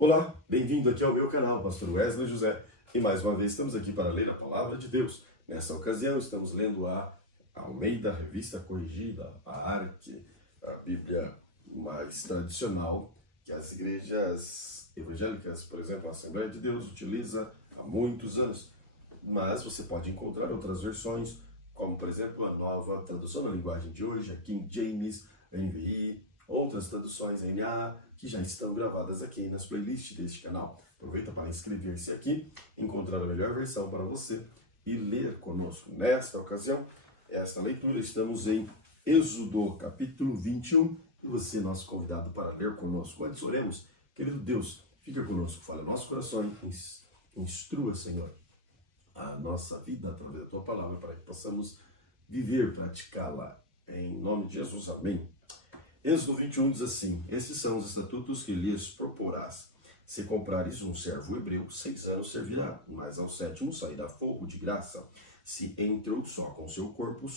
Olá, bem-vindo aqui ao meu canal, Pastor Wesley José, e mais uma vez estamos aqui para ler a Palavra de Deus. Nessa ocasião estamos lendo a Almeida Revista Corrigida, a ARC, a Bíblia mais tradicional que as igrejas evangélicas, por exemplo, a Assembleia de Deus, utiliza há muitos anos. Mas você pode encontrar outras versões, como por exemplo a nova tradução na linguagem de hoje, a King James, a NVI, outras traduções NA, que já estão gravadas aqui nas playlists deste canal. Aproveita para inscrever-se aqui, encontrar a melhor versão para você e ler conosco. Nesta ocasião, esta leitura, estamos em Êxodo capítulo 21, e você é nosso convidado para ler conosco. Antes oremos, querido Deus, fica conosco, fala nosso coração, instrua, Senhor, a nossa vida através da Tua Palavra, para que possamos viver, praticá-la. Em nome de Jesus, amém. Êxodo 21 diz assim: esses são os estatutos que lhes proporás. Se comprares um servo hebreu, 6 anos servirá, mas ao 7º sairá fogo de graça. Se entrou só com seu corpo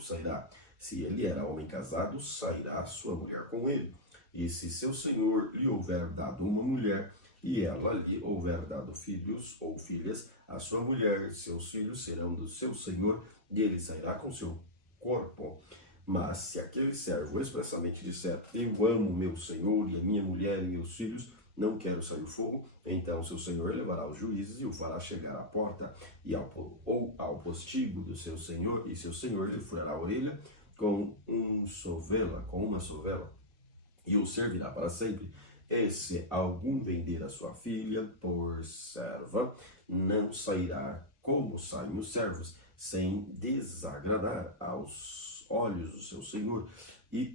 sairá. Se ele era homem casado, sairá sua mulher com ele. E se seu senhor lhe houver dado uma mulher, e ela lhe houver dado filhos ou filhas, a sua mulher e seus filhos serão do seu senhor, e ele sairá com seu corpo. Mas se aquele servo expressamente disser: eu amo meu senhor e a minha mulher e meus filhos, não quero sair fogo, então seu senhor levará os juízes e o fará chegar à porta ou ao postigo do seu senhor, e seu senhor lhe furará a orelha com uma sovela, e o servirá para sempre. E se algum vender a sua filha por serva, não sairá como saem os servos, sem desagradar aos olhos do seu senhor, e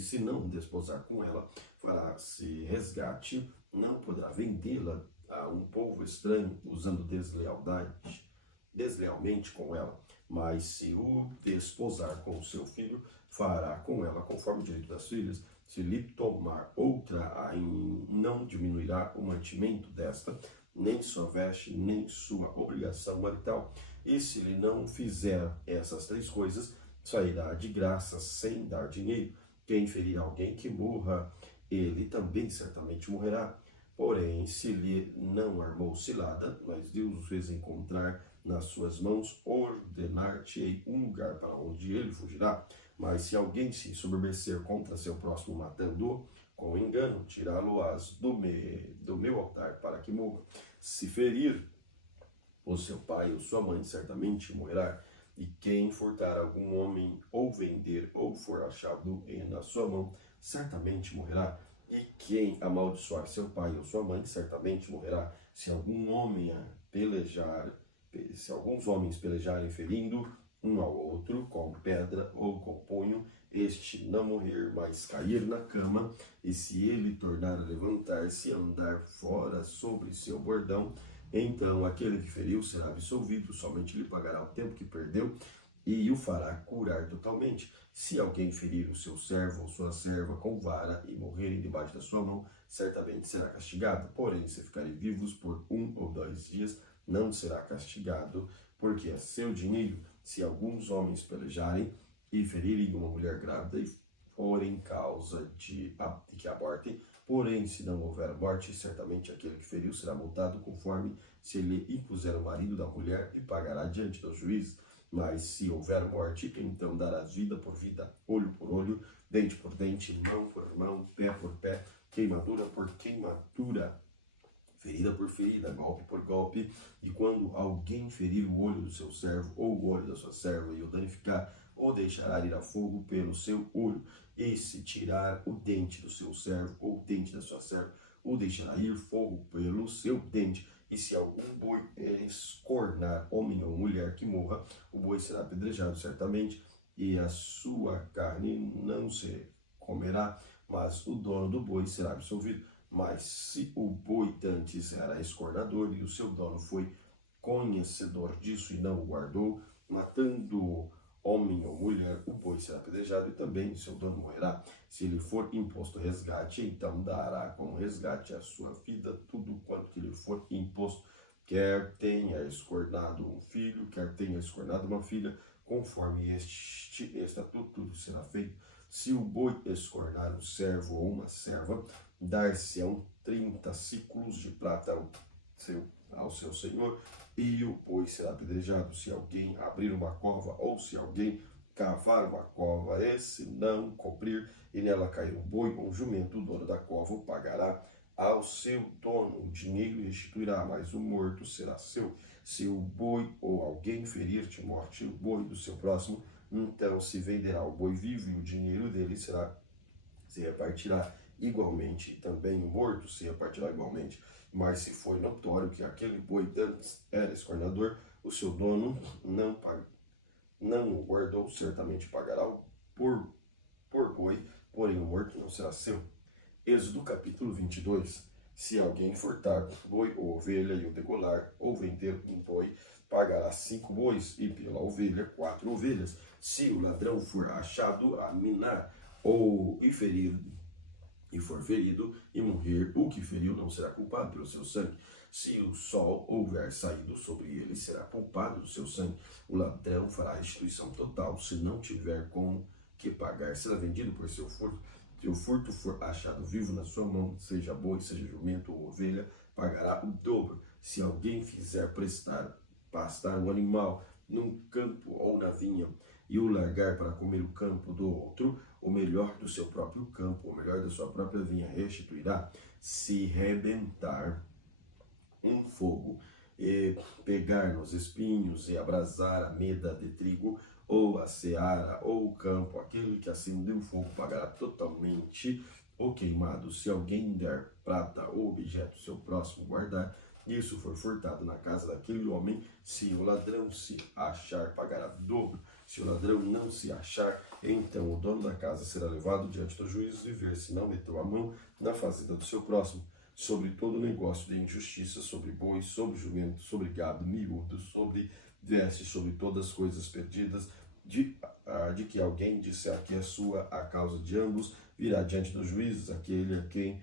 se não desposar com ela, fará-se resgate, não poderá vendê-la a um povo estranho, usando deslealmente com ela. Mas se o desposar com o seu filho, fará com ela conforme o direito das filhas. Se lhe tomar outra, não diminuirá o mantimento desta, nem sua veste, nem sua obrigação marital. E se lhe não fizer essas 3 coisas, sairá de graça sem dar dinheiro. Quem ferir alguém que morra, ele também certamente morrerá. Porém, se lhe não armou cilada, mas Deus o fez encontrar nas suas mãos, ordenar-te-ei um lugar para onde ele fugirá. Mas se alguém se ensoberbecer contra seu próximo, matando-o com engano, tirá-lo-ás do meu altar para que morra. Se ferir o seu pai ou sua mãe, certamente morrerá. E quem furtar algum homem, ou vender, ou for achado na sua mão, certamente morrerá. E quem amaldiçoar seu pai ou sua mãe, certamente morrerá. Se alguns homens pelejarem ferindo um ao outro com pedra ou com punho, este não morrer, mas cair na cama, e se ele tornar a levantar-se e andar fora sobre seu bordão, então aquele que feriu será absolvido, somente lhe pagará o tempo que perdeu e o fará curar totalmente. Se alguém ferir o seu servo ou sua serva com vara e morrerem debaixo da sua mão, certamente será castigado. Porém, se ficarem vivos por 1 ou 2 dias, não será castigado, porque é seu dinheiro. Se alguns homens pelejarem e ferirem uma mulher grávida e forem causa de que abortem, porém, se não houver morte, certamente aquele que feriu será multado conforme se lhe impuser o marido da mulher, e pagará diante dos juízes. Mas se houver morte, então darás vida por vida, olho por olho, dente por dente, mão por mão, pé por pé, queimadura por queimadura, ferida por ferida, golpe por golpe. E quando alguém ferir o olho do seu servo ou o olho da sua serva e o danificar, ou deixará ir a fogo pelo seu olho. E se tirar o dente do seu servo ou o dente da sua serva, o deixará ir fogo pelo seu dente. E se algum boi escornar homem ou mulher que morra, o boi será apedrejado certamente, e a sua carne não se comerá, mas o dono do boi será absolvido. Mas se o boi dantes era escornador e o seu dono foi conhecedor disso e não o guardou, matando homem ou mulher, o boi será apedrejado e também o seu dono morrerá. Se lhe for imposto resgate, então dará como resgate a sua vida tudo quanto lhe for imposto, quer tenha escornado um filho, quer tenha escornado uma filha, conforme este estatuto será feito. Se o boi escornar um servo ou uma serva, dar-se-ão 30 ciclos de prata ao seu senhor, e o boi será apedrejado. Se alguém abrir uma cova, ou se alguém cavar uma cova, e se não cobrir, e nela cair um boi ou um jumento, o dono da cova o pagará ao seu dono o dinheiro e restituirá, mas o morto será seu. Se o boi ou alguém ferir de morte o boi do seu próximo, então se venderá o boi vivo e o dinheiro dele se repartirá igualmente, e também o morto se repartirá igualmente. Mas se foi notório que aquele boi antes era escornador, o seu dono não o guardou, certamente pagará por boi, porém o morto não será seu. Êxodo capítulo 22. Se alguém furtar boi ou ovelha e o degolar, ou vender um boi, pagará 5 bois, e pela ovelha 4 ovelhas. Se o ladrão for achado a minar, for ferido e morrer, o que feriu não será culpado pelo seu sangue. Se o sol houver saído sobre ele, será culpado do seu sangue. O ladrão fará restituição total, se não tiver com que pagar, será vendido por seu furto. Se o furto for achado vivo na sua mão, seja boi, seja jumento ou ovelha, pagará o dobro. Se alguém fizer pastar um animal num campo ou na vinha, e o largar para comer o campo do outro, o melhor do seu próprio campo, o melhor da sua própria vinha, restituirá. Se rebentar um fogo, e pegar nos espinhos, e abrasar a meda de trigo, ou a seara, ou o campo, aquele que acendeu o fogo pagará totalmente o queimado. Se alguém der prata ou objeto seu próximo guardar, isso for furtado na casa daquele homem, se o ladrão se achar, pagará dobro. Se o ladrão não se achar, então o dono da casa será levado diante do juiz e ver se não meteu a mão na fazenda do seu próximo. Sobre todo negócio de injustiça, sobre boi, sobre jumento, sobre gado miúdo, sobre vestes, sobre todas as coisas perdidas, de que alguém disser que é sua a causa de ambos, virá diante dos juízes, aquele a quem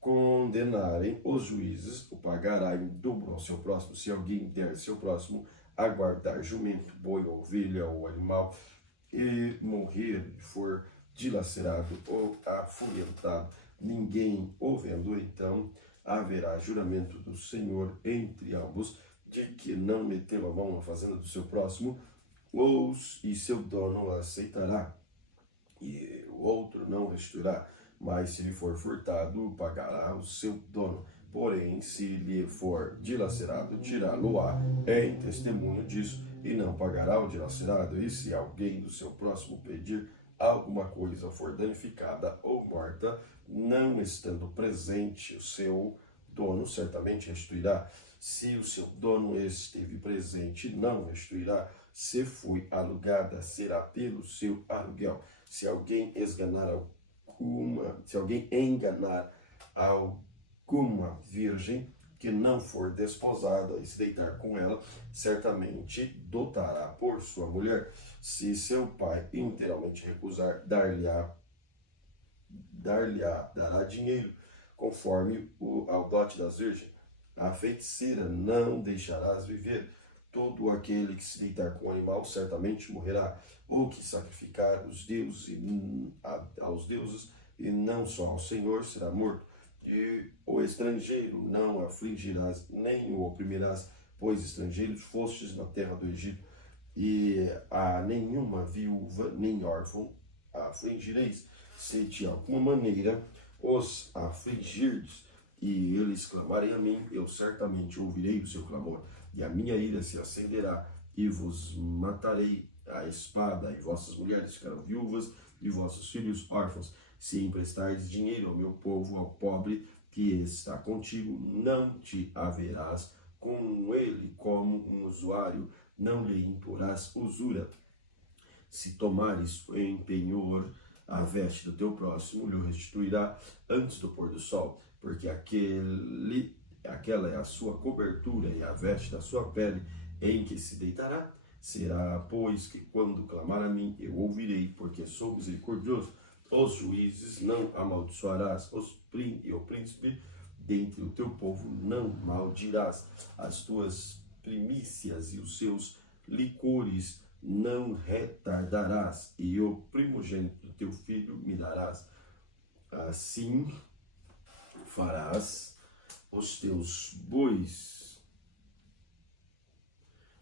condenarem os juízes, o pagará em dobro ao seu próximo. Se alguém der seu próximo a guardar jumento, boi, ovelha ou animal, e morrer, for dilacerado ou afuentado, ninguém o vendo, então haverá juramento do Senhor entre ambos, de que não meteu a mão na fazenda do seu próximo, e seu dono aceitará, e o outro não restituirá. Mas se lhe for furtado, pagará o seu dono. Porém, se lhe for dilacerado, tirá-lo-á em testemunho disso, e não pagará o dilacerado. E se alguém do seu próximo pedir alguma coisa, for danificada ou morta, não estando presente o seu dono, certamente restituirá. Se o seu dono esteve presente, não restituirá. Se foi alugada, será pelo seu aluguel. Se alguém enganar alguma virgem que não for desposada e se deitar com ela, certamente dotará por sua mulher. Se seu pai inteiramente recusar, dará dinheiro, conforme ao dote das virgens. A feiticeira não deixarás viver. Todo aquele que se deitar com o animal certamente morrerá, ou que sacrificar aos deuses e não só ao Senhor será morto. E o estrangeiro não afligirás, nem o oprimirás, pois estrangeiros fostes na terra do Egito, e a nenhuma viúva nem órfão afligireis. Se de alguma maneira os afligirdes, e eles clamarem a mim, eu certamente ouvirei o seu clamor, e a minha ira se acenderá, e vos matarei a espada, e vossas mulheres ficarão viúvas, e vossos filhos órfãos. Se emprestardes dinheiro ao meu povo, ao pobre que está contigo, não te haverás com ele como um usuário, não lhe imporás usura. Se tomares em penhor a veste do teu próximo, lhe restituirá antes do pôr do sol, porque aquela é a sua cobertura e a veste da sua pele em que se deitará. Será, pois, que quando clamar a mim, eu ouvirei, porque sou misericordioso. Os juízes não amaldiçoarás, e o príncipe dentre o teu povo não maldirás. As tuas primícias e os seus licores não retardarás, e o primogênito do teu filho me darás. Assim farás os teus bois,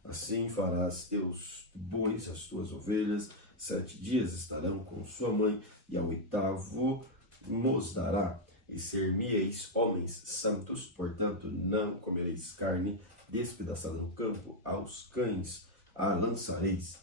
assim farás teus bois, as tuas ovelhas, 7 dias estarão com sua mãe, e ao 8º mos dará. E ser-me-eis homens santos, portanto não comereis carne despedaçada no campo, aos cães a lançareis.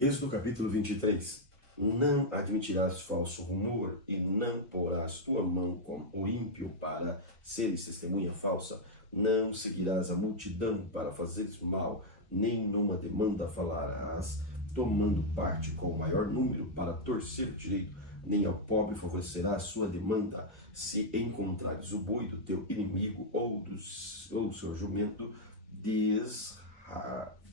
Êxodo capítulo 23. Não admitirás falso rumor, e não porás tua mão com o ímpio para seres testemunha falsa. Não seguirás a multidão para fazeres mal, nem numa demanda falarás, tomando parte com o maior número para torcer o direito, nem ao pobre favorecerá a sua demanda. Se encontrares o boi do teu inimigo ou o seu jumento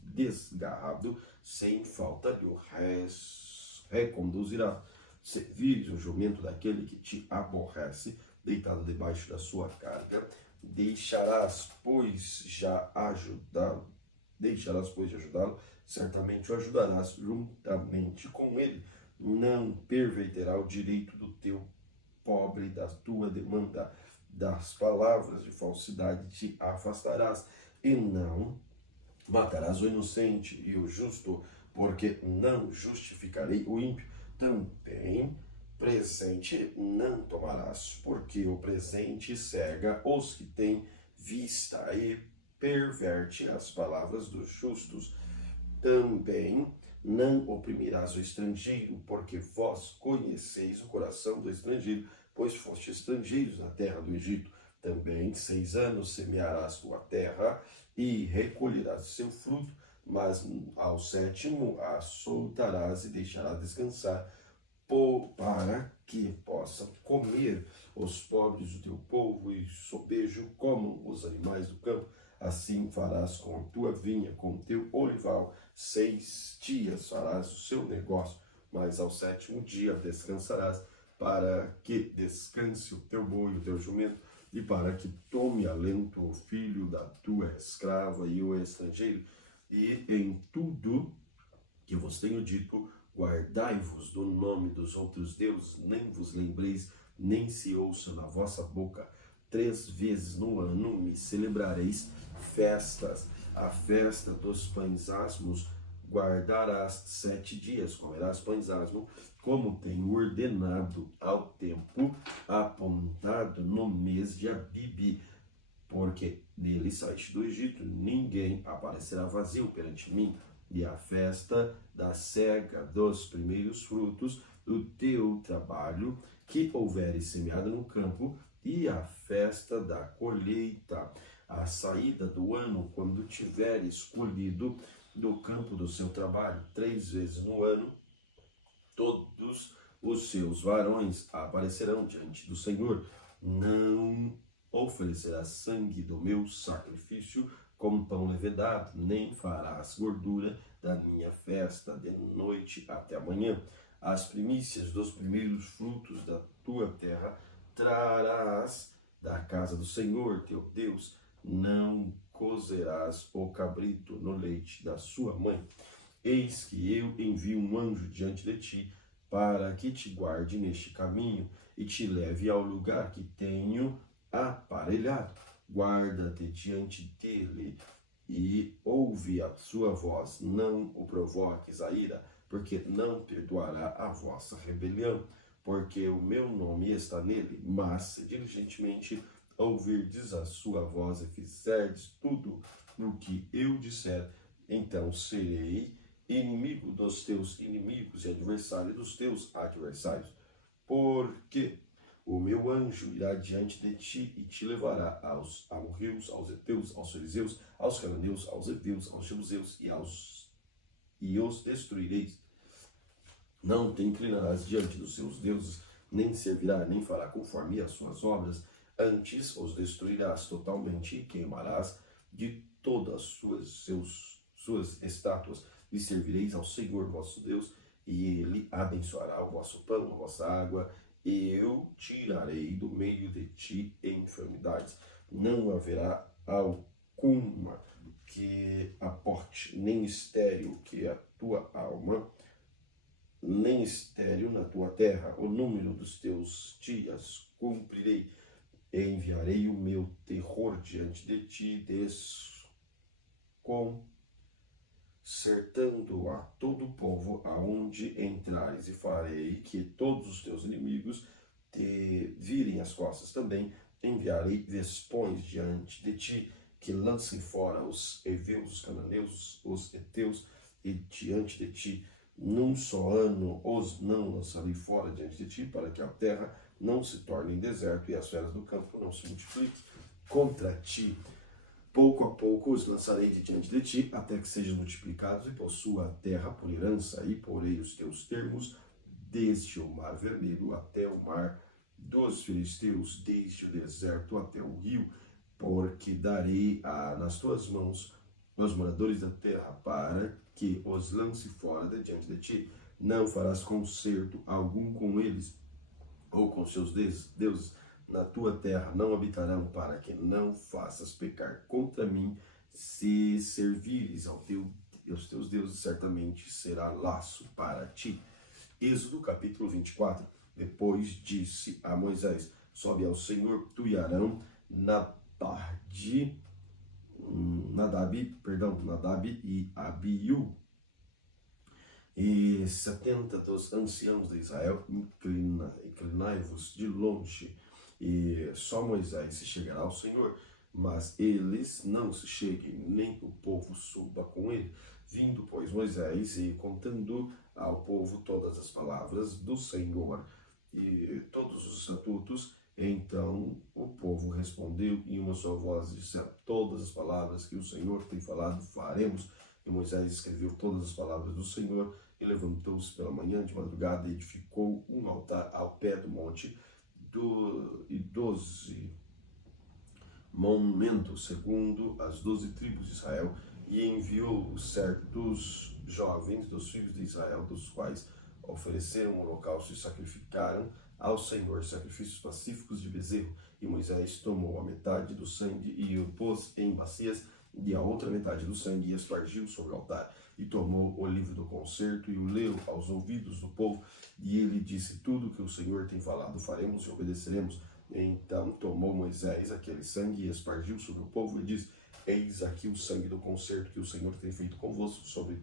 desgarrado, sem falta lhe reconduzirá. Se vires o jumento daquele que te aborrece, deitado debaixo da sua carga, deixarás, pois, de ajudá-lo, certamente o ajudarás juntamente com ele. Não perverterá o direito do teu pobre, da tua demanda, das palavras de falsidade te afastarás, e não matarás o inocente e o justo, porque não justificarei o ímpio. Também presente não tomarás, porque o presente cega os que têm vista e perverte as palavras dos justos. Também não oprimirás o estrangeiro, porque vós conheceis o coração do estrangeiro, pois foste estrangeiros na terra do Egito. Também 6 anos semearás tua terra e recolherás seu fruto, mas ao 7º a soltarás e deixarás descansar, para que possam comer os pobres do teu povo e sobejo comam os animais do campo. Assim farás com a tua vinha, com o teu olival. 6 dias farás o seu negócio, mas ao 7º dia descansarás, para que descanse o teu boi, o teu jumento, e para que tome alento o filho da tua escrava e o estrangeiro. E em tudo que vos tenho dito, guardai-vos do nome dos outros deuses, nem vos lembreis, nem se ouça na vossa boca. 3 vezes no ano me celebrareis festas. A festa dos pães asmos guardarás 7 dias, comerás pães asmos, como tenho ordenado, ao tempo apontado no mês de Abibe, porque dele saíste do Egito, ninguém aparecerá vazio perante mim. E a festa da cega dos primeiros frutos do teu trabalho, que houveres semeado no campo, e a festa da colheita, a saída do ano, quando tiveres colhido do campo do seu trabalho. 3 vezes no ano, todos os seus varões aparecerão diante do Senhor. Não oferecerás sangue do meu sacrifício como pão levedado, nem farás gordura da minha festa de noite até amanhã. As primícias dos primeiros frutos da tua terra trarás da casa do Senhor teu Deus. Não cozerás o cabrito no leite da sua mãe. Eis que eu envio um anjo diante de ti, para que te guarde neste caminho e te leve ao lugar que tenho aparelhado. Guarda-te diante dele e ouve a sua voz. Não o provoques a ira, porque não perdoará a vossa rebelião, porque o meu nome está nele. Mas se diligentemente ouvirdes a sua voz e fizerdes tudo o que eu disser, então serei inimigo dos teus inimigos e adversário dos teus adversários. Porque o meu anjo irá diante de ti e te levará aos amorreus, aos heteus, aos fariseus, aos cananeus, aos heveus, aos jebuseus e os destruireis. Não te inclinarás diante dos seus deuses, nem servirá, nem fará conforme as suas obras. Antes os destruirás totalmente e queimarás de todas suas estátuas. E servireis ao Senhor vosso Deus, e ele abençoará o vosso pão, a vossa água. Eu tirarei do meio de ti enfermidades. Não haverá alguma que aporte, nem estéril que a tua alma, nem estéril na tua terra. O número dos teus dias cumprirei, enviarei o meu terror diante de ti, desconcertando a todo o povo aonde entrares, e farei que todos os teus inimigos te virem as costas também. Enviarei vespões diante de ti, que lancem fora os heveus, os cananeus, os heteus, e diante de ti, num só ano, os não lançarei fora diante de ti, para que a terra não se torne deserto e as feras do campo não se multipliquem contra ti. Pouco a pouco os lançarei de diante de ti, até que sejam multiplicados, e possua a terra por herança, e porei os teus termos desde o mar vermelho até o mar dos filisteus, desde o deserto até o rio, porque darei nas tuas mãos os moradores da terra, para que os lance fora de diante de ti. Não farás concerto algum com eles, ou com seus deuses, na tua terra não habitarão, para que não faças pecar contra mim. Se servires aos teus deuses, certamente será laço para ti. Êxodo capítulo 24. Depois disse a Moisés: sobe ao Senhor, tu e Arão, Nadab e Abiú, e 70 dos anciãos de Israel, inclinai-vos de longe, e só Moisés se chegará ao Senhor, mas eles não se cheguem, nem o povo suba com ele. Vindo, pois, Moisés, e contando ao povo todas as palavras do Senhor e todos os estatutos, então o povo respondeu em uma só voz, e disseram: todas as palavras que o Senhor tem falado faremos. E Moisés escreveu todas as palavras do Senhor, e levantou-se pela manhã de madrugada, e edificou um altar ao pé do monte, e 12 monumentos, segundo as 12 tribos de Israel, e enviou certos jovens dos filhos de Israel, dos quais ofereceram um holocausto e sacrificaram ao Senhor sacrifícios pacíficos de bezerro. E Moisés tomou a metade do sangue e o pôs em bacias, e a outra metade do sangue e espargiu sobre o altar. E tomou o livro do concerto e o leu aos ouvidos do povo, e ele disse: tudo que o Senhor tem falado faremos e obedeceremos. Então tomou Moisés aquele sangue e espargiu sobre o povo, e disse: eis aqui o sangue do concerto que o Senhor tem feito convosco. Sobre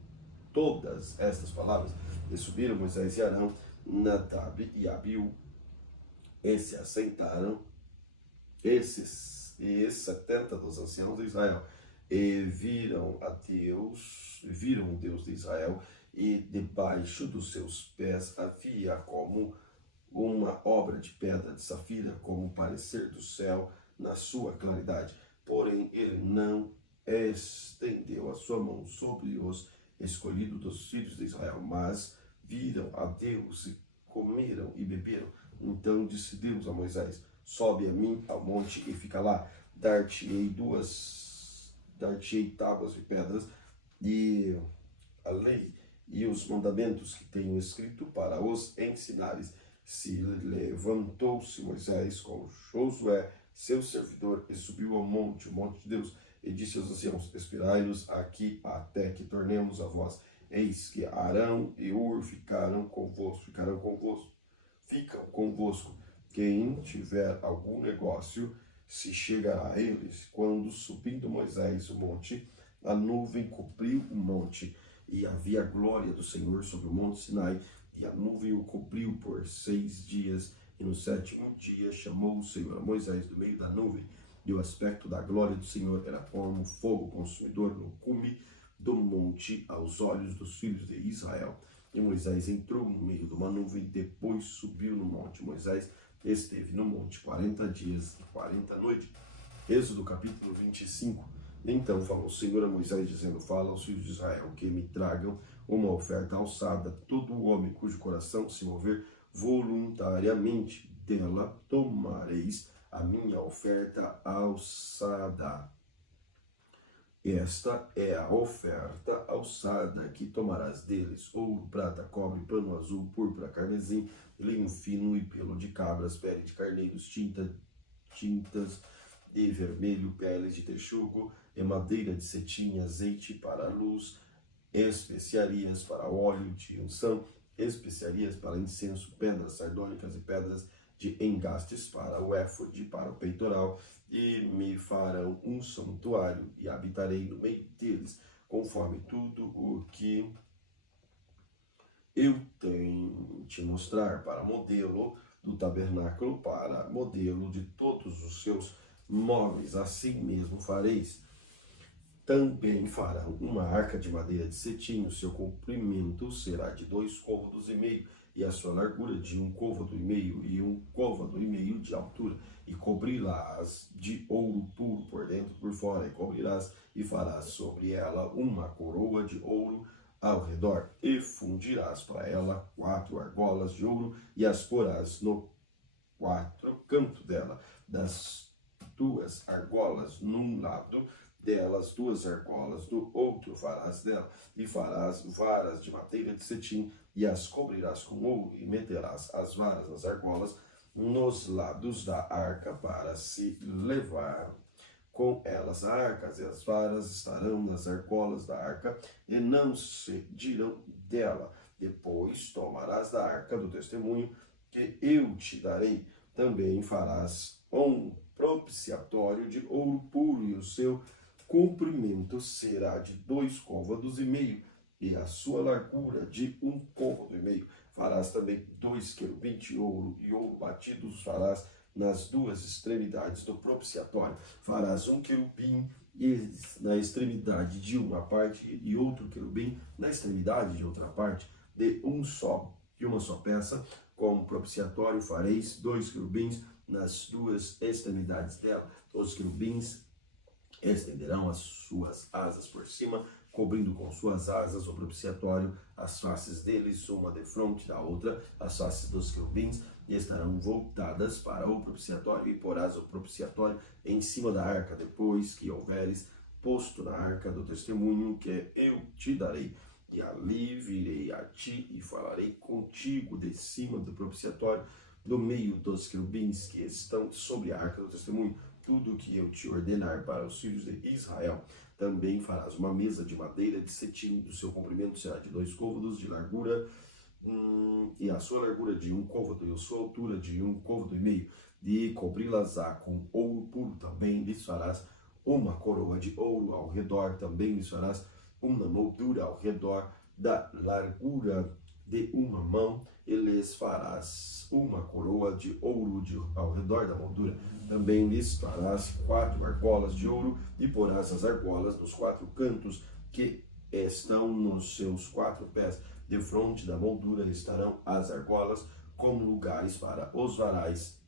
todas estas palavras, e subiram Moisés e Arão, Nadab e Abiú, e se assentaram esses 70 dos anciãos de Israel, e viram o Deus de Israel, e debaixo dos seus pés havia como uma obra de pedra de safira, como o parecer do céu na sua claridade. Porém ele não estendeu a sua mão sobre os escolhidos dos filhos de Israel, mas viram a Deus e comeram e beberam. Então disse Deus a Moisés: sobe a mim ao monte e fica lá. Dar-te-ei tábuas de pedras, e a lei e os mandamentos que tenho escrito, para os ensinares. Se levantou-se Moisés com Josué, seu servidor, e subiu ao monte, o monte de Deus, e disse aos anciãos: esperai-nos aqui até que tornemos a vós. Eis que Arão e Ur ficam convosco. Quem tiver algum negócio se chegará a eles. Quando subindo Moisés o monte, a nuvem cobriu o monte, e havia a glória do Senhor sobre o monte Sinai, e a nuvem o cobriu por 6 dias, e no 7º dia chamou o Senhor a Moisés do meio da nuvem, e o aspecto da glória do Senhor era como fogo consumidor no cume do monte aos olhos dos filhos de Israel. E Moisés entrou no meio de uma nuvem, depois subiu no monte. Moisés esteve no monte 40 dias e 40 noites. Êxodo capítulo 25. Então falou o Senhor a Moisés, dizendo: fala aos filhos de Israel que me tragam uma oferta alçada. Todo homem cujo coração se mover voluntariamente, dela tomareis a minha oferta alçada. Esta é a oferta alçada que tomarás deles: ouro, prata, cobre, pano azul, púrpura, carmesim, linho fino e pelo de cabras, pele de carneiros, tintas de vermelho, peles de texugo, e madeira de cetim, azeite para a luz, especiarias para óleo de unção, especiarias para incenso, pedras sardônicas e pedras de engastes para o éfode, para o peitoral, e me farão um santuário, e habitarei no meio deles, conforme tudo o que eu tenho te mostrar, para modelo do tabernáculo, para modelo de todos os seus móveis. Assim mesmo fareis. Também farão uma arca de madeira de cetim, o seu comprimento será de 2 côvados e meio, e a sua largura de 1 côvado e meio, e 1 côvado e meio de altura, e cobrirás de ouro puro por dentro e por fora, e cobrirás e farás sobre ela uma coroa de ouro ao redor, e fundirás para ela 4 argolas de ouro, e as porás no 4 cantos dela, das 2 argolas num lado delas, 2 argolas do outro farás dela, e farás varas de madeira de cetim, e as cobrirás com ouro, e meterás as varas nas argolas nos lados da arca, para se levar com elas a arca, e as varas estarão nas argolas da arca, e não se dirão dela. Depois tomarás da arca do testemunho, que eu te darei. Também farás um propiciatório de ouro puro, e o seu comprimento será de 2 côvados e meio, e a sua largura de 1 côvado e meio. Farás também 2 querubins de ouro, e ouro batido os farás nas 2 extremidades do propiciatório. Farás um querubim na extremidade de uma parte, e outro querubim na extremidade de outra parte, de uma só peça. Como propiciatório fareis 2 querubins nas 2 extremidades dela. Os querubins estenderão as suas asas por cima, cobrindo com suas asas o propiciatório, as faces deles, uma defronte da outra. As faces dos querubins estarão voltadas para o propiciatório, e porás o propiciatório em cima da arca, depois que houveres posto na arca do testemunho, que eu te darei. E ali virei a ti e falarei contigo de cima do propiciatório, no meio dos querubins que estão sobre a arca do testemunho, tudo o que eu te ordenar para os filhos de Israel. Também farás uma mesa de madeira de cetim, do seu comprimento será de 2 côvados de largura, e a sua largura de 1 côvado, e a sua altura de 1 côvado e meio, e cobri-las-á com ouro puro. Também lhes farás uma coroa de ouro ao redor, também lhes farás uma moldura ao redor da largura de uma mão, e lhes farás uma coroa de ouro ao redor da moldura. Também lhes farás 4 argolas de ouro, e porás as argolas nos 4 cantos que estão nos seus 4 pés. De fronte da moldura estarão as argolas como lugares para os varais,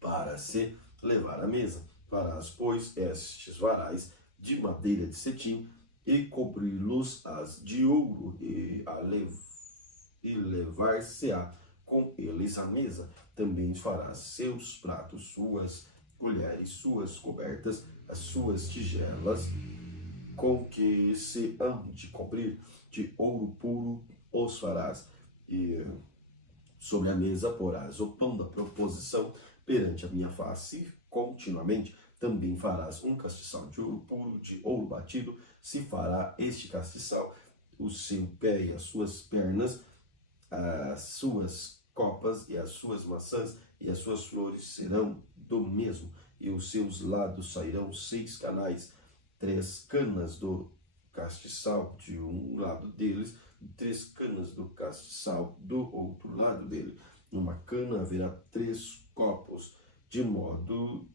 para se levar à mesa. Farás, pois, estes varais de madeira de cetim, e cobri-los-ás de ouro, e levar-se-á com eles à mesa. Também farás seus pratos, suas colheres, suas cobertas, as suas tigelas, com que se hão de cobrir de ouro puro os farás. E sobre a mesa porás o pão da proposição perante a minha face continuamente. Também farás um castiçal de ouro puro, de ouro batido. Se fará este castiçal, o seu pé e as suas pernas, as suas copas e as suas maçãs e as suas flores serão do mesmo. E os seus lados sairão 6 canais, 3 canas do castiçal de um lado deles, 3 canas do castiçal do outro lado dele. Numa cana haverá 3 copos, de modo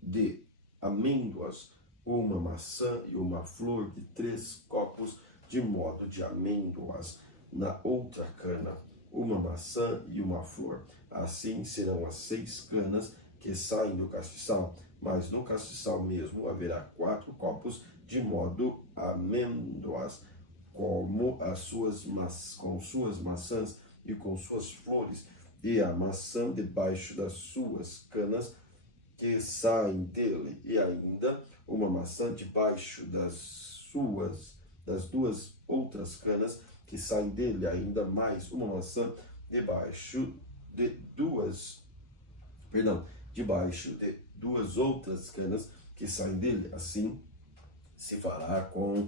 de amêndoas, uma maçã e uma flor de 3 copos, de modo de amêndoas. Na outra cana, uma maçã e uma flor. Assim serão as 6 canas que saem do castiçal. Mas no castiçal mesmo haverá 4 copos, de modo amêndoas, com suas maçãs e com suas flores, e a maçã debaixo das suas canas que saem dele, e ainda uma maçã debaixo das 2 outras canas que saem dele, ainda mais uma maçã debaixo de 2 outras canas que saem dele. Assim se fará com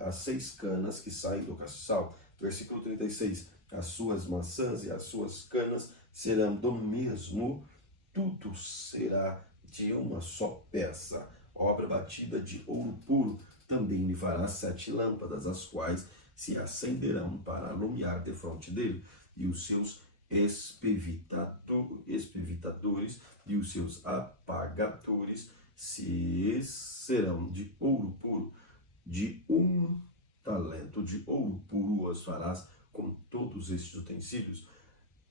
as 6 canas que saem do castiçal. Versículo 36. As suas maçãs e as suas canas serão do mesmo, tudo será de uma só peça, obra batida de ouro puro. Também lhe fará 7 lâmpadas, as quais se acenderão para alumiar defronte dele, e os seus espevitadores e os seus apagadores serão de ouro puro. De 1 talento de ouro puro os farás com todos estes utensílios.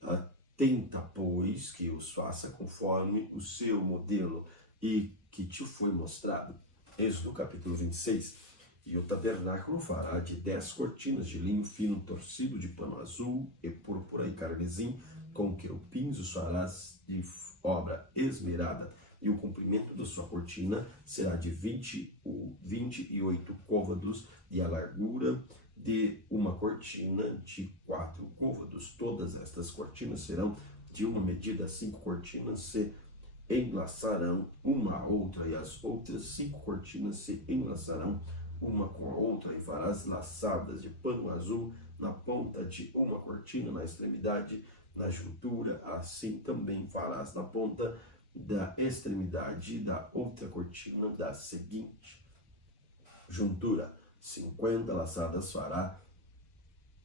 Atenta, pois, que os faça conforme o seu modelo e que te foi mostrado. Êxodo capítulo 26. E o tabernáculo fará de 10 cortinas de linho fino torcido de pano azul e púrpura e carmesim, com querubins os farás de obra esmerada. E o comprimento da sua cortina será de 28 côvados, e a largura de uma cortina de 4 côvados. Todas estas cortinas serão de uma medida. 5 cortinas se enlaçarão uma à outra, e as outras 5 cortinas se enlaçarão uma com a outra, e farás laçadas de pano azul na ponta de uma cortina, na extremidade, na juntura. Assim também farás na ponta da extremidade da outra cortina da seguinte juntura. 50 laçadas fará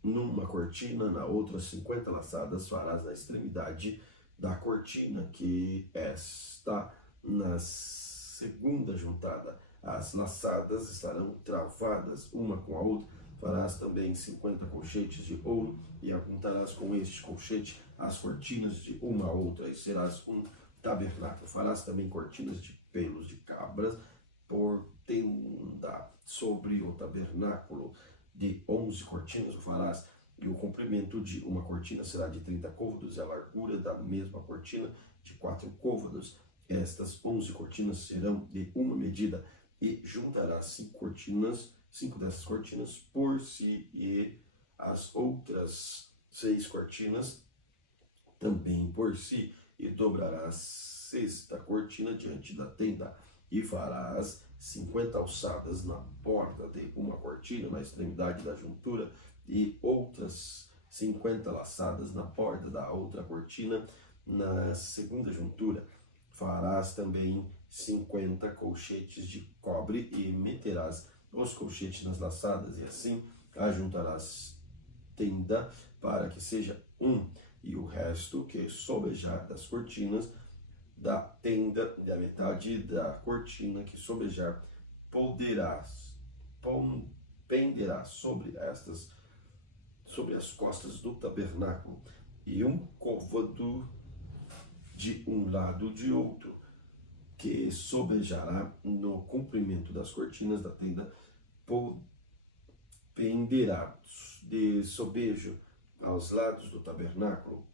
numa cortina, na outra 50 laçadas farás na extremidade da cortina que está na segunda juntada. As laçadas estarão travadas uma com a outra. Farás também 50 colchetes de ouro, e apontarás com este colchete as cortinas de uma a outra, e serás um tabernáculo. Farás também cortinas de pelos de cabras por tenda sobre o tabernáculo. De 11 cortinas o farás, e o comprimento de uma cortina será de 30 côvados, e a largura da mesma cortina de 4 côvados. Estas 11 cortinas serão de uma medida, e juntarás 5 dessas cortinas por si, e as outras 6 cortinas também por si, e dobrarás 6ª cortina diante da tenda, e farás 50 alçadas na borda de uma cortina, na extremidade da juntura, e outras 50 laçadas na borda da outra cortina, na segunda juntura. Farás também 50 colchetes de cobre, e meterás os colchetes nas laçadas, e assim ajuntarás tenda para que seja um, e o resto que sobejar das cortinas da tenda, da metade da cortina que sobejar, penderá sobre as costas do tabernáculo, e um côvado de um lado de outro, que sobejará no comprimento das cortinas da tenda, penderá de sobejo aos lados do tabernáculo,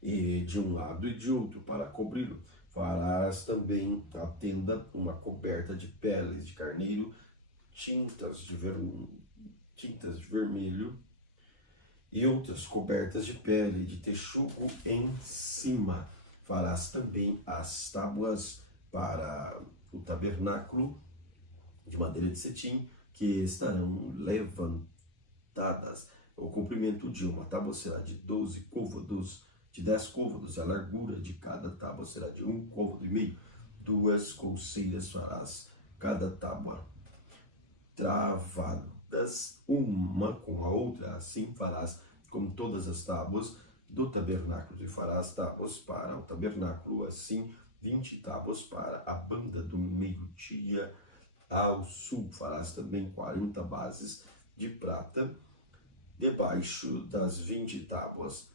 e de um lado e de outro, para cobri-lo. Farás também a tenda uma coberta de peles de carneiro, tintas de vermelho, e outras cobertas de pele de texugo em cima. Farás também as tábuas para o tabernáculo de madeira de cetim, que estarão levantadas. O comprimento de uma tábua será de 12 côvados, de 10 côvados. A largura de cada tábua será de 1,5 côvado. 2 colcheiras farás cada tábua, travadas uma com a outra. Assim farás com todas as tábuas do tabernáculo, e farás tábuas para o tabernáculo, assim 20 tábuas para a banda do meio-dia ao sul. Farás também 40 bases de prata debaixo das 20 tábuas,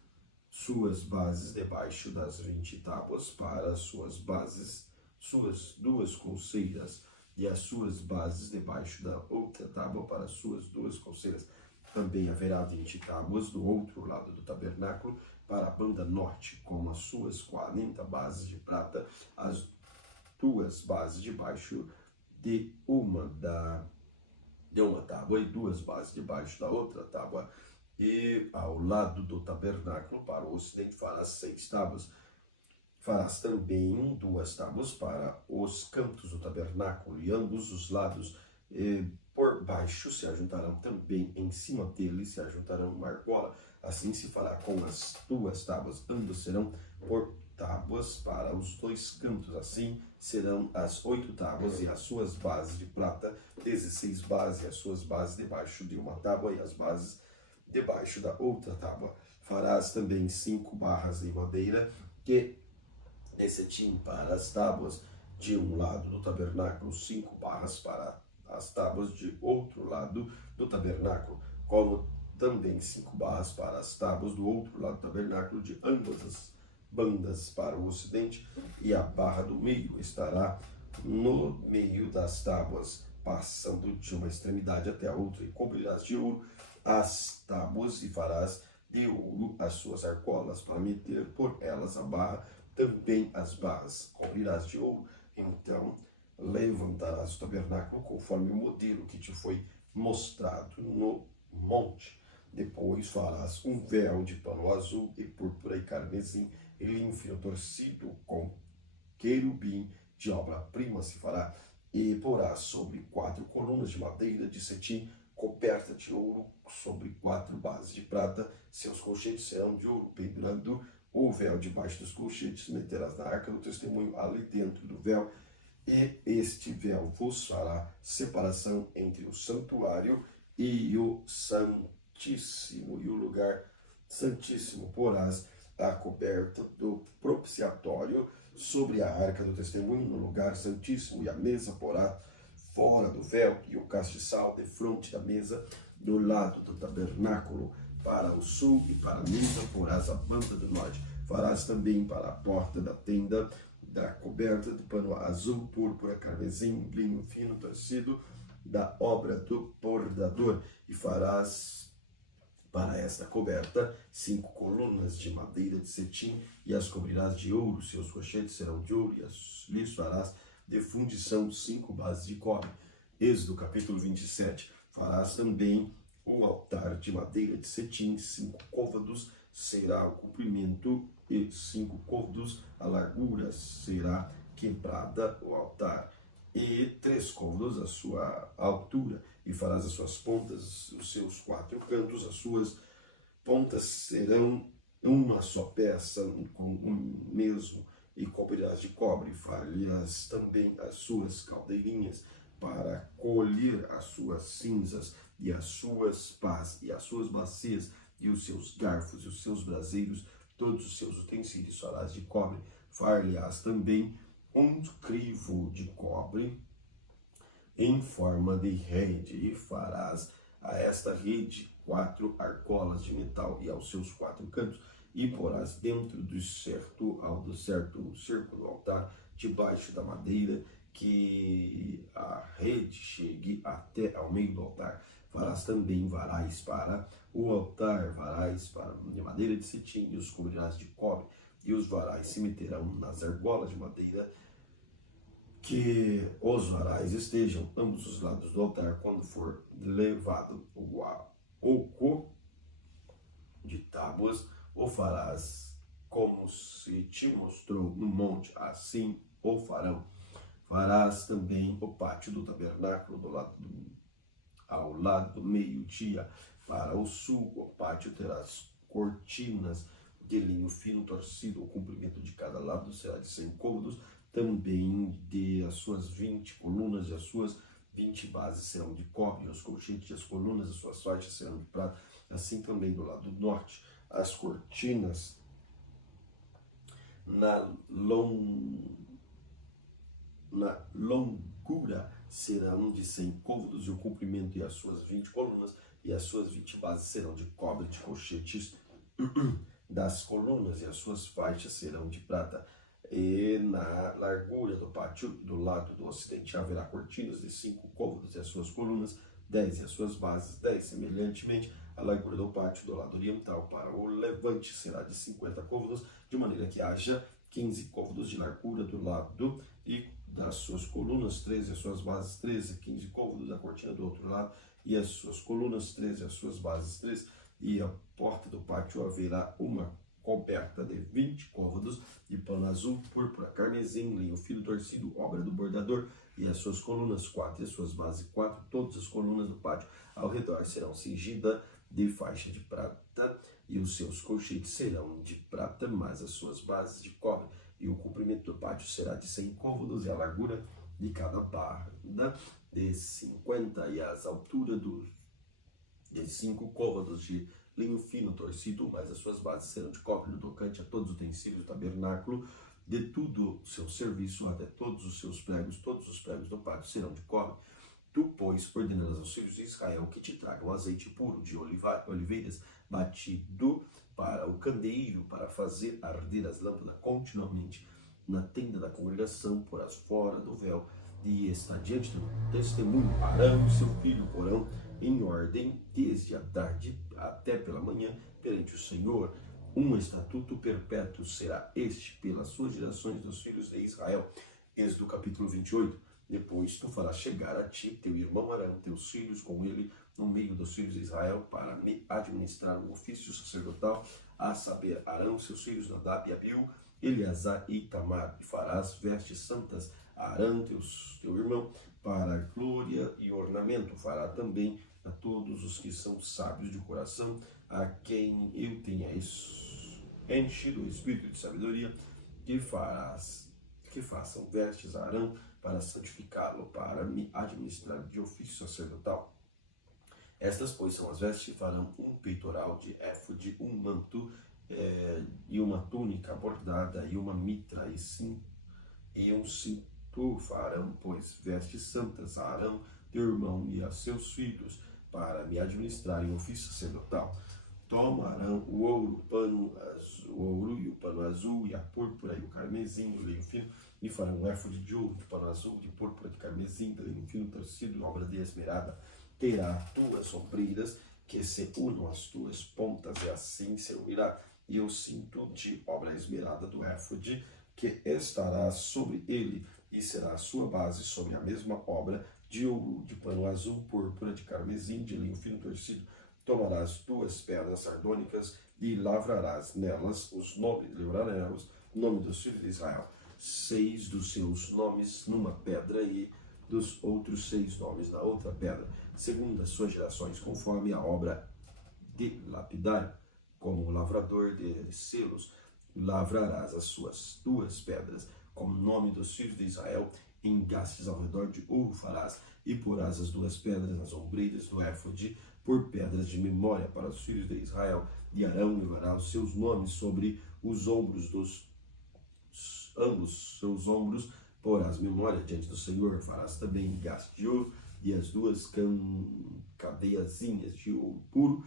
suas bases debaixo das 20 tábuas para suas bases, suas 2 colcheiras, e as suas bases debaixo da outra tábua para suas 2 colcheiras. Também haverá 20 tábuas do outro lado do tabernáculo para a banda norte, com as suas 40 bases de prata, as 2 bases debaixo de uma tábua, e 2 bases debaixo da outra tábua. E ao lado do tabernáculo, para o ocidente, farás 6 tábuas. Farás também 2 tábuas para os cantos do tabernáculo, e ambos os lados. Por baixo se ajuntarão também, em cima dele se ajuntarão uma argola. Assim se fará com as 2 tábuas, ambas serão por tábuas para os 2 cantos. Assim serão as 8 tábuas e as suas bases de prata, 16 bases e as suas bases debaixo de uma tábua e as bases debaixo da outra tábua. Farás também 5 barras de madeira que de cetim para as tábuas de um lado do tabernáculo, 5 barras para as tábuas de outro lado do tabernáculo, como também 5 barras para as tábuas do outro lado do tabernáculo de ambas as bandas para o ocidente, e a barra do meio estará no meio das tábuas, passando de uma extremidade até a outra, e cobrirás de ouro as tábuas e farás de ouro as suas argolas para meter por elas a barra, também as barras cobrirás de ouro. Então levantarás o tabernáculo conforme o modelo que te foi mostrado no monte. Depois farás um véu de pano azul e púrpura e carmesim e linho fino torcido com querubim de obra-prima se fará, e porás sobre 4 colunas de madeira de cetim coberta de ouro sobre 4 bases de prata. Seus colchetes serão de ouro, pendurando o véu debaixo dos colchetes. Meterás na arca do testemunho ali dentro do véu, e este véu vos fará separação entre o santuário e o santíssimo, e o lugar santíssimo. Porás a coberta do propiciatório sobre a arca do testemunho no lugar santíssimo, e a mesa porá fora do véu, e o castiçal defronte da mesa do lado do tabernáculo. Para o sul e para a mesa porás a banda do norte. Farás também para a porta da tenda da coberta de pano azul, púrpura, carmesim, linho fino torcido da obra do bordador, e farás para esta coberta 5 colunas de madeira de cetim, e as cobrirás de ouro. Seus rochetes serão de ouro, e lhes farás de fundição 5 bases de cobre. Êxodo capítulo 27. Farás também o altar de madeira de cetim, 5 côvados será o comprimento e 5 côvados a largura será quebrada o altar, e 3 côvados a sua altura, e farás as suas pontas, os seus 4 cantos, as suas pontas serão uma só peça com um mesmo, e cobrirás de cobre. Farás também as suas caldeirinhas para colher as suas cinzas, e as suas pás, e as suas bacias, e os seus garfos, e os seus braseiros, todos os seus utensílios farás de cobre. Far-lhe-ás também um crivo de cobre em forma de rede, e farás a esta rede 4 argolas de metal, e aos seus 4 cantos, e porás dentro do certo cerco do altar, debaixo da madeira, que a rede chegue até ao meio do altar. Farás também varais para o altar, varais de madeira de cetim, e os cobrirás de cobre, e os varais se meterão nas argolas de madeira, que os varais estejam ambos os lados do altar. Quando for levado o oco de tábuas, o farás como se te mostrou no monte, assim o farão. Farás também o pátio do tabernáculo ao lado do meio-dia. Para o sul, o pátio terás cortinas de linho fino torcido. O comprimento de cada lado será de 100 côvados, também de as suas 20 colunas, e as suas 20 bases serão de cobre. Os colchetes e as colunas, as suas faixas serão de prata. Assim também do lado norte, as cortinas na longura serão de 100 côvados, e o comprimento e as suas 20 colunas e as suas 20 bases serão de cobre. De colchetes das colunas e as suas faixas serão de prata. E na largura do pátio do lado do ocidente haverá cortinas de 5 côvados, e as suas colunas 10, e as suas bases 10. Semelhantemente, a largura do pátio do lado oriental para o levante será de 50 côvados, de maneira que haja 15 côvados de largura do lado, e das suas colunas 13, as suas bases 13, 15 côvados a cortina do outro lado, e as suas colunas 13, as suas bases 13, e a porta do pátio haverá uma coberta de 20 côvados de pano azul, púrpura, carmesim, linho fino torcido, obra do bordador, e as suas colunas 4 e as suas bases 4. Todas as colunas do pátio ao redor serão cingidas de faixa de prata, e os seus colchetes serão de prata, mas as suas bases de cobre, e o comprimento do pátio será de 100 côvados, e a largura de cada barda de 50, e as alturas de 5 côvados de linho fino torcido, mas as suas bases serão de cobre. No tocante a todos os utensílios do tabernáculo, de tudo o seu serviço, até todos os seus pregos, todos os pregos do pátio serão de cobre. Tu, pois, ordenarás aos filhos de Israel que te tragam azeite puro de oliveiras batido para o candeeiro, para fazer arder as lâmpadas continuamente na tenda da congregação, porás fora do véu, e está diante do testemunho. Arão e seu filho porão em ordem desde a tarde até pela manhã perante o Senhor. Um estatuto perpétuo será este pelas suas gerações dos filhos de Israel. Êxodo capítulo 28. Depois tu farás chegar a ti teu irmão Arão, teus filhos com ele, no meio dos filhos de Israel, para me administrar o ofício sacerdotal, a saber, Arão, seus filhos Nadab e Abiú, Eleazar e Itamar, e farás vestes santas a Arão, teu irmão, para glória e ornamento. Fará também a todos os que são sábios de coração, a quem eu tenha enchido o espírito de sabedoria, que façam vestes a Arão, para santificá-lo, para me administrar de ofício sacerdotal. Estas, pois, são as vestes que farão um peitoral de éfode, um manto e uma túnica bordada e uma mitra e um cinto. Farão, pois, vestes santas a Arão, teu irmão, e a seus filhos, para me administrarem o ofício sacerdotal. Tomarão o ouro, o ouro e o pano azul, e a púrpura e o carmesim, o linho fino, e farão um éfode de ouro, de pano azul, de púrpura, de carmesim, de linho fino torcido, obra de esmeralda. Terá tuas ombreiras, que se unam às tuas pontas, e assim se unirá. E o cinto de obra esmerada do éfode, que estará sobre ele, e será a sua base sobre a mesma obra de ouro, de pano azul, púrpura, de carmesim, de linho fino torcido. Tomarás 2 pedras sardônicas e lavrarás nelas o nome dos filhos de Israel, 6 dos seus nomes numa pedra e dos outros 6 nomes na outra pedra, segundo as suas gerações, conforme a obra de lapidário, como lavrador de selos. Lavrarás as suas 2 pedras, como nome dos filhos de Israel, engastes ao redor de ouro farás, e porás as 2 pedras nas ombreiras do éfode, por pedras de memória para os filhos de Israel. E Arão levará os seus nomes sobre os ombros ambos seus ombros, porás memória diante do Senhor. Farás também engaste de ouro e as 2 cadeiazinhas de ouro puro,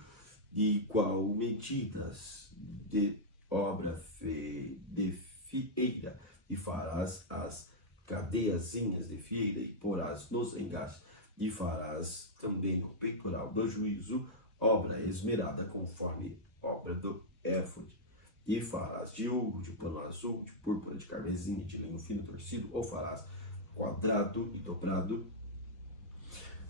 e qual medidas de obra de fieira, e farás as cadeiazinhas de fieira e porás nos engastes. E farás também o peitoral do juízo, obra esmerada conforme obra do éfode. E farás de ouro, de pano azul, de púrpura, de carmesim, de linho fino torcido, ou farás quadrado e dobrado.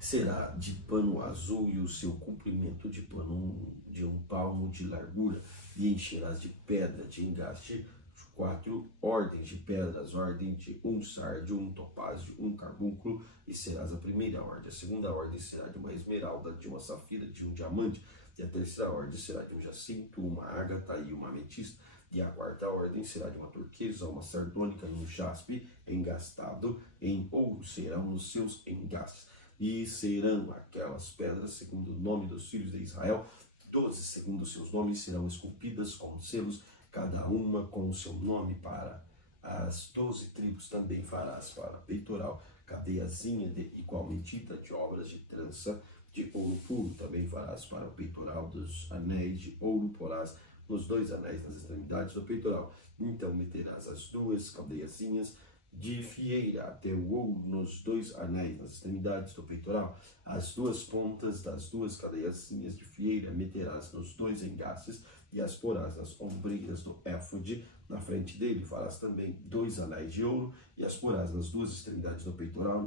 Será de pano azul, e o seu comprimento de pano de 1 palmo de largura, e encherás de pedra de engaste 4 ordens de pedras, ordem de 1 sárdio, 1 topázio, 1 carbúnculo, e serás a primeira ordem. A segunda ordem será de uma esmeralda, de uma safira, de um diamante, e a terceira ordem será de um jacinto, uma ágata e uma ametista, e a quarta ordem será de uma turquesa, uma sardônica e um jaspe engastado em ouro serão os seus engastes. E serão aquelas pedras, segundo o nome dos filhos de Israel, 12 segundo os seus nomes, serão esculpidas com selos, cada uma com o seu nome. Para as 12 tribos também farás para peitoral cadeiazinha de igual medida de obras de trança de ouro puro. Também farás para o peitoral dos anéis de ouro, porás nos 2 anéis nas extremidades do peitoral. Então meterás as 2 cadeiazinhas de fieira até o ouro nos 2 anéis nas extremidades do peitoral. As 2 pontas das 2 cadeiazinhas de fieira meterás nos 2 engastes, e as porás nas ombreiras do éfode na frente dele. Farás também 2 anéis de ouro, e as porás nas 2 extremidades do peitoral,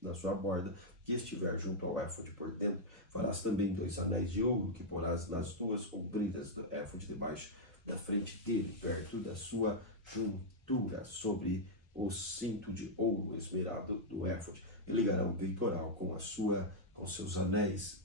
na sua borda, que estiver junto ao éfode por dentro. Farás também 2 anéis de ouro, que porás nas 2 ombreiras do éfode debaixo da frente dele, perto da sua juntura, sobre o cinto de ouro esmerado do éfode. E ligará o peitoral com seus anéis,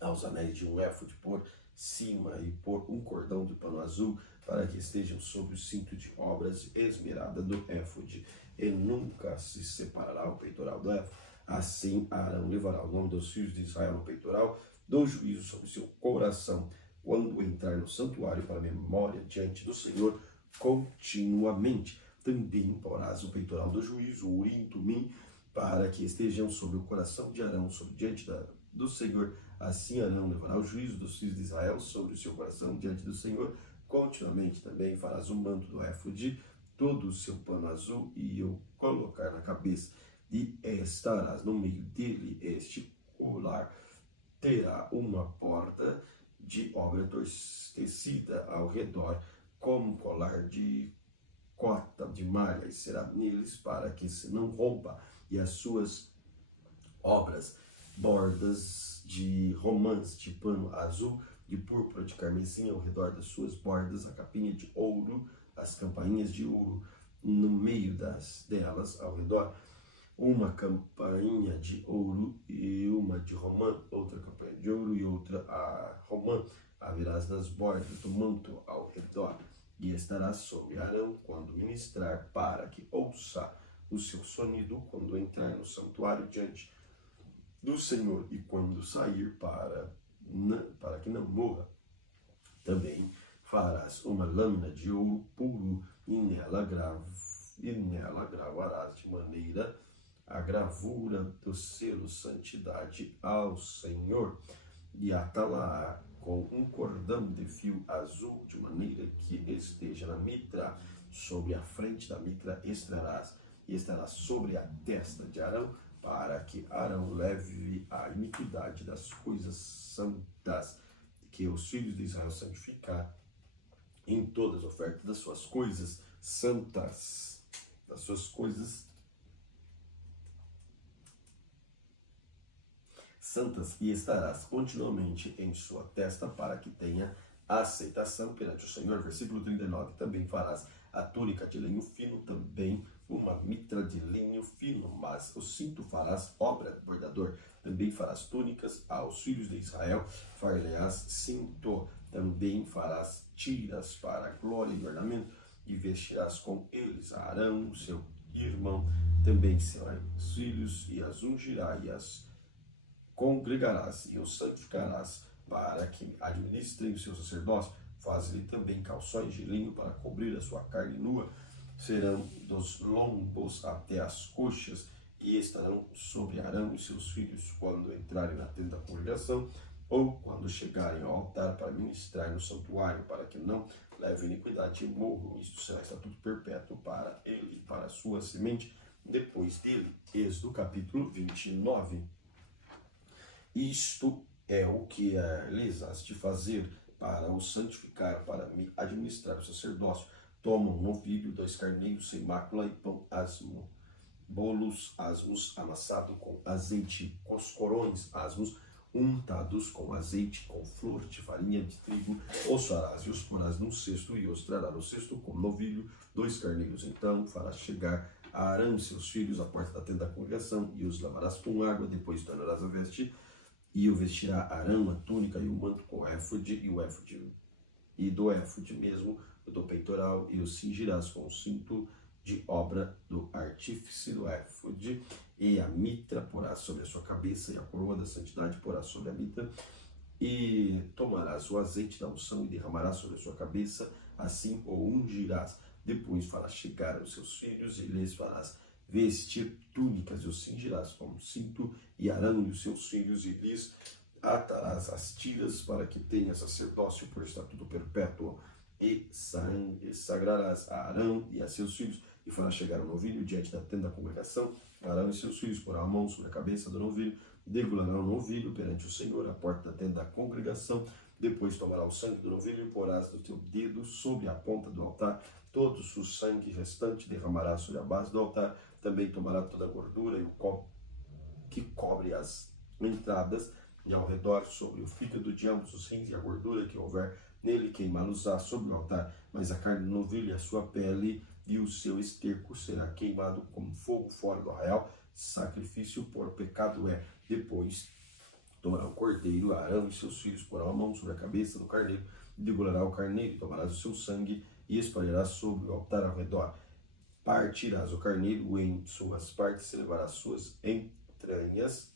aos anéis de um éfode por cima e por um cordão de pano azul, para que estejam sobre o cinto de obras esmerada do éfode, e nunca se separará o peitoral do éfode. Assim Arão levará o nome dos filhos de Israel no peitoral do juízo sobre seu coração, quando entrar no santuário para memória diante do Senhor continuamente. Também porás o peitoral do juízo, o urim, tumim, para que estejam sobre o coração de Arão, sobre diante do Senhor. Assim Arão levará o juízo dos filhos de Israel sobre o seu coração diante do Senhor continuamente. Também farás o manto do éfode, todo o seu pano azul, e o colocar na cabeça, e estarás no meio dele. Este colar terá uma porta de obra tecida ao redor, como colar de cota de malha, e será neles para que se não rompa, e as suas obras, bordas de romãs de pano azul, de púrpura, de carmesim ao redor das suas bordas, a capinha de ouro, as campainhas de ouro no meio delas ao redor, uma campainha de ouro e uma de romã, outra campainha de ouro e outra a romã, haverás nas bordas do manto ao redor, e estará sobre Arão quando ministrar, para que ouça o seu sonido quando entrar no santuário diante do Senhor, e quando sair, para que não morra. Também farás uma lâmina de ouro puro, e nela gravarás de maneira a gravura do selo santidade ao Senhor, e atá-la com um cordão de fio azul, de maneira que esteja na mitra, sobre a frente da mitra estrarás, e estará sobre a testa de Arão, para que Arão leve a iniquidade das coisas santas que os filhos de Israel santificar em todas as ofertas das suas coisas santas, das suas coisas santas, e estarás continuamente em sua testa, para que tenha aceitação perante o Senhor. Versículo 39. Também farás a túnica de linho fino, também uma mitra de linho fino, mas o cinto farás obra de bordador. Também farás túnicas aos filhos de Israel, far-lhe-ás cinto, também farás tiras para a glória e ornamento, e vestirás com eles a Arão, seu irmão, também seus filhos, e as ungirás, e as congregarás, e os santificarás, para que administrem o seu sacerdócio. Faz-lhe também calções de linho para cobrir a sua carne nua, serão dos lombos até as coxas, e estarão sobre Arão e seus filhos quando entrarem na tenda da congregação, ou quando chegarem ao altar para ministrar no santuário, para que não leve iniquidade e morram. Isto será estatuto perpétuo para ele e para a sua semente depois dele. Êxodo capítulo 29. Isto é o que lhes has de fazer para o santificar, para me administrar o sacerdócio. Toma um novilho, 2 carneiros sem mácula e pão asmo, bolos asmos amassado com azeite, coscorões asmos untados com azeite, com flor de farinha de trigo. Os farás e os porás num cesto, e os trará no cesto com novilho, 2 carneiros. Então farás chegar a Arão e seus filhos à porta da tenda da congregação, e os lavarás com água. Depois tornarás a vestir, e o vestirá Arão a túnica e o manto com éfode, e o éfode, e do éfode mesmo, do peitoral, e o cingirás com o cinto de obra do artífice do éfode, e a mitra porás sobre a sua cabeça, e a coroa da santidade porás sobre a mitra, e tomarás o azeite da unção e derramarás sobre a sua cabeça, assim o ungirás. Depois farás chegar os seus filhos, e lhes farás vestir túnicas, e os cingirás com um cinto, e Arão e os seus filhos, e lhes atarás as tiras, para que tenha sacerdócio por estatuto perpétuo, e sagrarás a Arão e a seus filhos, e farás chegar o novilho diante da tenda da congregação. Arão e seus filhos porão a mão sobre a cabeça do novilho, degolarão o novilho perante o Senhor à porta da tenda da congregação. Depois tomará o sangue do novilho e porás do teu dedo sobre a ponta do altar. Todo o sangue restante derramará sobre a base do altar. Também tomará toda a gordura e o copo que cobre as entradas e ao redor, sobre o fígado de ambos os rins, e a gordura que houver nele, queimá-los-á sobre o altar. Mas a carne do novilho e a sua pele e o seu esterco será queimado como fogo fora do arraial. Sacrifício por pecado é. Depois Tomará o cordeiro, Arão e seus filhos porão a mão sobre a cabeça do carneiro, degolará o carneiro, tomarás o seu sangue e espalharás sobre o altar ao redor. Partirás o carneiro em suas partes, e levarás suas entranhas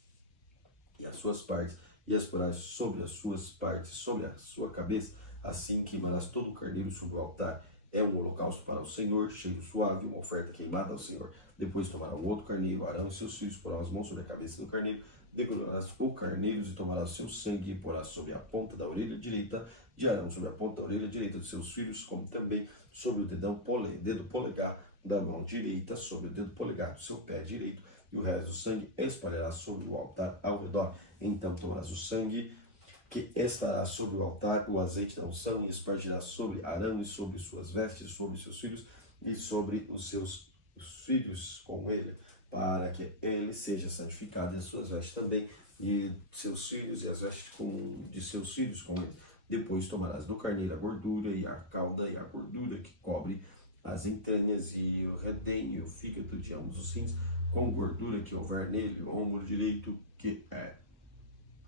e as suas partes, e as porás sobre as suas partes, sobre a sua cabeça. Assim queimarás todo o carneiro sobre o altar. É um holocausto para o Senhor, cheiro suave, uma oferta queimada ao Senhor. Depois tomará o outro carneiro, Arão e seus filhos porão as mãos sobre a cabeça do carneiro, degolarás o carneiro e tomarás seu sangue e porás sobre a ponta da orelha direita de Arão, sobre a ponta da orelha direita de seus filhos, como também sobre o dedo polegar da mão direita, sobre o dedo polegar do seu pé direito, e o resto do sangue espalharás sobre o altar ao redor. Então tomarás o sangue que estará sobre o altar, o azeite da unção, e espargirás sobre Arão e sobre suas vestes, sobre seus filhos e sobre os seus filhos com ele, para que ele seja santificado, e as suas vestes também, e seus filhos e as vestes de seus filhos com ele. Depois tomarás do carneiro a gordura e a cauda e a gordura que cobre as entranhas e o redém e o fígado de ambos os rins, com gordura que houver nele, o ombro direito, que é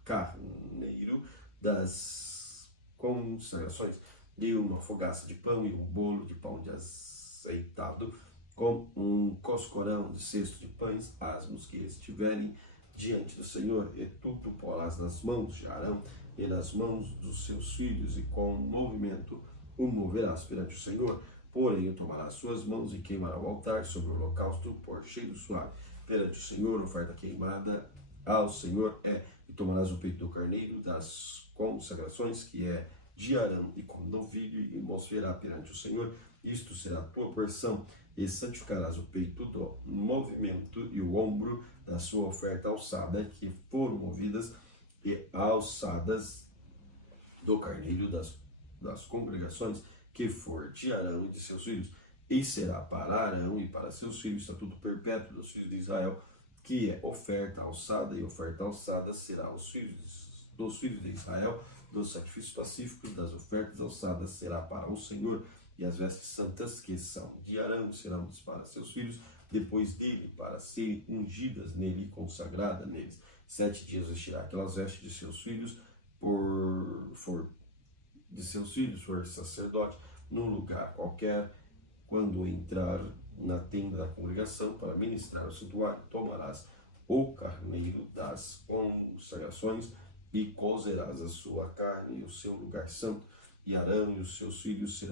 carneiro das consagrações, e uma fogaça de pão e um bolo de pão de azeitado, com um coscorão de cesto de pães asmos que estiverem diante do Senhor, e tu porás nas mãos de Arão e nas mãos dos seus filhos, e com movimento o moverás perante o Senhor. Porém, o tomará as suas mãos e queimará o altar sobre o holocausto por cheiro suave perante o Senhor, oferta queimada ao Senhor é. E tomarás o peito do carneiro das consagrações, que é de Arão, e com novilho, e mosferá perante o Senhor. Isto será a tua porção, e santificarás o peito do movimento e o ombro da sua oferta alçada, que foram movidas e alçadas do carneiro das congregações, que for de Arão e de seus filhos. E será para Arão e para seus filhos estatuto perpétuo dos filhos de Israel, que é oferta alçada, e oferta alçada será dos filhos de Israel, dos sacrifícios pacíficos, das ofertas alçadas será para o Senhor, e as vestes santas que são de Arão serão para seus filhos, depois dele, para serem ungidas nele e consagradas neles. 7 dias vestirá aquelas vestes de seus filhos, for sacerdote, num lugar qualquer, quando entrar na tenda da congregação para ministrar o santuário. Tomarás o carneiro das consagrações e cozerás a sua carne e o seu lugar santo, e Arão e os seus filhos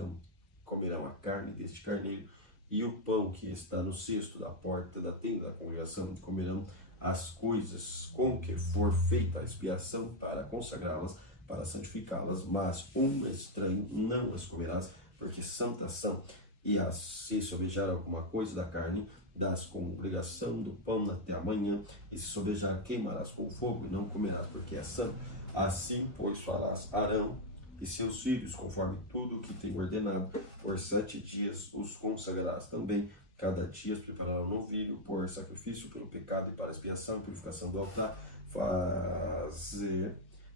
comerão a carne deste carneiro, e o pão que está no cesto da porta da tenda da congregação, comerão as coisas com que for feita a expiação, para consagrá-las, para santificá-las, mas um estranho não as comerás, porque santas são. E se sobejar alguma coisa da carne das congregação do pão até amanhã, e se sobejar, queimarás com fogo, e não comerás, porque é santo. Assim, pois, farás Arão e seus filhos, conforme tudo o que tenho ordenado. Por 7 dias os consagrarás também. Cada dia prepararão um novilho por sacrifício pelo pecado e para expiação e purificação do altar,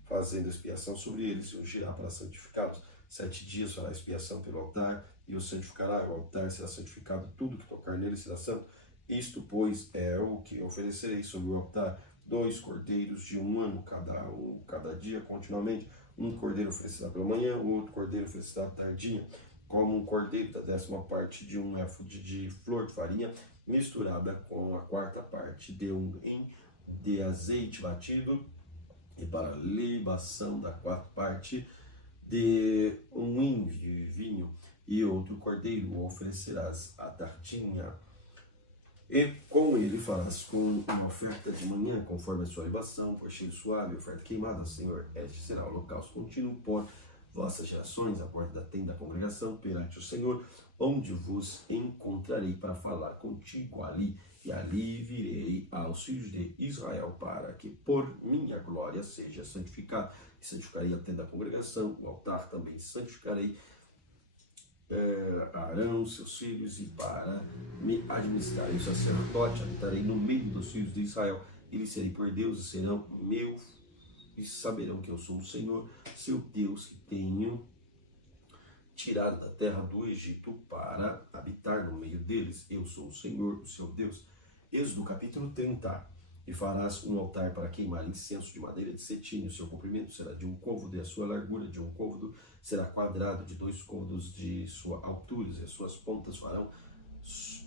fazendo expiação sobre eles, e ungirá para santificá-los. 7 dias fará expiação pelo altar, e o santificará, e o altar será santificado, tudo que tocar nele será santo. Isto, pois, é o que oferecerei sobre o altar: 2 cordeiros de 1 ano, cada dia continuamente. Um cordeiro oferecerá pela manhã, o outro cordeiro oferecerá à tardinha, como um cordeiro da 10ª parte de um éfode de flor de farinha, misturada com a 4ª parte de um hin de azeite batido, e para a libação da 4ª parte de um hin de vinho. E outro cordeiro o oferecerás à tardinha, e com ele farás com uma oferta de manhã, conforme a sua libação, por cheiro suave, oferta queimada ao Senhor. Este será o holocausto contínuo por vossas gerações, a porta da tenda da congregação, perante o Senhor, onde vos encontrarei para falar contigo ali, e ali virei aos filhos de Israel, para que por minha glória seja santificado. E santificarei a tenda da congregação, o altar também santificarei, Arão, seus filhos, e para me administrarem o sacerdote, habitarei no meio dos filhos de Israel, e lhes serei por Deus, e serão meus, e saberão que eu sou o Senhor, seu Deus, que tenho tirado da terra do Egito para habitar no meio deles. Eu sou o Senhor, o seu Deus. Êxodo capítulo 30. E farás um altar para queimar incenso de madeira de cetim. O seu comprimento será de 1 côvado, e a sua largura de 1 côvado será quadrado, de 2 côvados de sua altura, e as suas pontas farão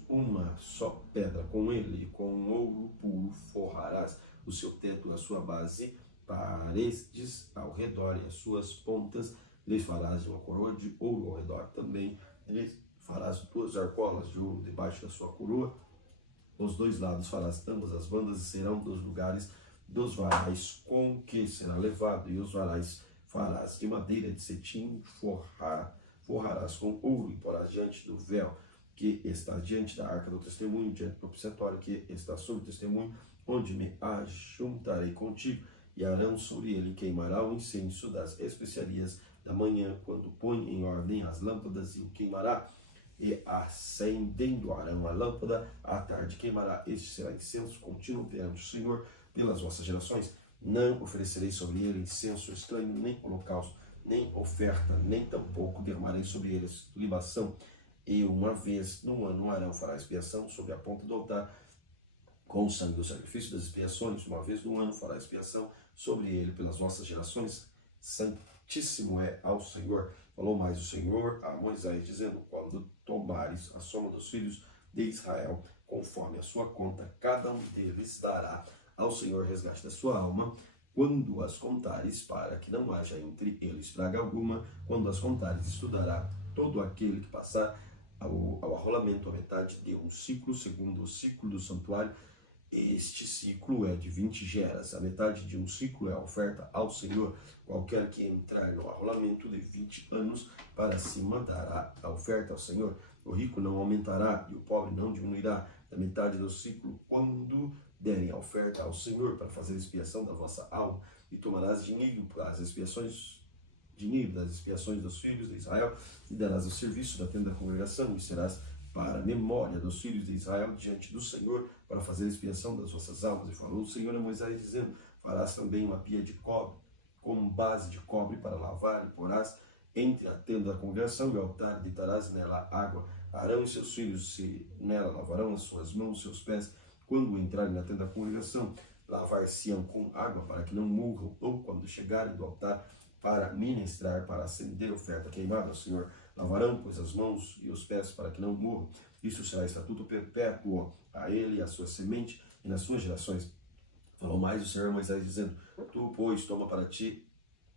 uma só pedra. Com ele, com ouro puro, forrarás o seu teto, a sua base, paredes ao redor, e as suas pontas lhes farás de uma coroa de ouro ao redor. Também lhes farás 2 argolas de ouro debaixo da sua coroa. Os 2 lados farás ambas as bandas, e serão dos lugares dos varais com que será levado, e os varais farás de madeira de cetim, forrarás com ouro, e porás diante do véu que está diante da arca do testemunho, diante do propiciatório que está sobre o testemunho, onde me ajuntarei contigo, e Arão sobre ele queimará o incenso das especiarias da manhã, quando põe em ordem as lâmpadas, e o queimará. E acendendo Arão a lâmpada, à tarde queimará. Este será incenso contínuo perante o Senhor pelas vossas gerações. Não oferecerei sobre ele incenso estranho, nem holocausto, nem oferta, nem tampouco derramarei sobre ele libação. E uma vez no ano Arão fará expiação sobre a ponta do altar com o sangue do sacrifício das expiações. Uma vez no ano fará expiação sobre ele pelas vossas gerações. Santíssimo é ao Senhor. Falou mais o Senhor a Moisés, dizendo: quando tomares a soma dos filhos de Israel, conforme a sua conta, cada um deles dará ao Senhor resgate da sua alma, quando as contares, para que não haja entre eles praga alguma. Quando as contares, estudará todo aquele que passar ao arrolamento a metade de um ciclo, segundo o ciclo do santuário. Este ciclo é de 20 geras. A metade de um ciclo é a oferta ao Senhor. Qualquer que entrar no arrolamento de 20 anos para cima dará a oferta ao Senhor. O rico não aumentará e o pobre não diminuirá. Da metade do ciclo, quando derem a oferta ao Senhor para fazer expiação da vossa alma, e tomarás dinheiro das expiações dos filhos de Israel, e darás ao serviço da tenda da congregação, e serás para a memória dos filhos de Israel diante do Senhor, para fazer expiação das vossas almas. E falou o Senhor a Moisés, dizendo: farás também uma pia de cobre, com base de cobre para lavar, e porás entre a tenda da congregação e o altar, e deitarás nela água. Arão e seus filhos se nela lavarão as suas mãos, seus pés, quando entrarem na tenda da congregação, lavar-se-ão com água, para que não morram, ou quando chegarem do altar para ministrar, para acender oferta queimada ao Senhor, lavarão, pois, as mãos e os pés, para que não morram. Isto será estatuto perpétuo a ele e à sua semente e nas suas gerações. Falou mais o Senhor a Moisés, dizendo: tu, pois, toma para ti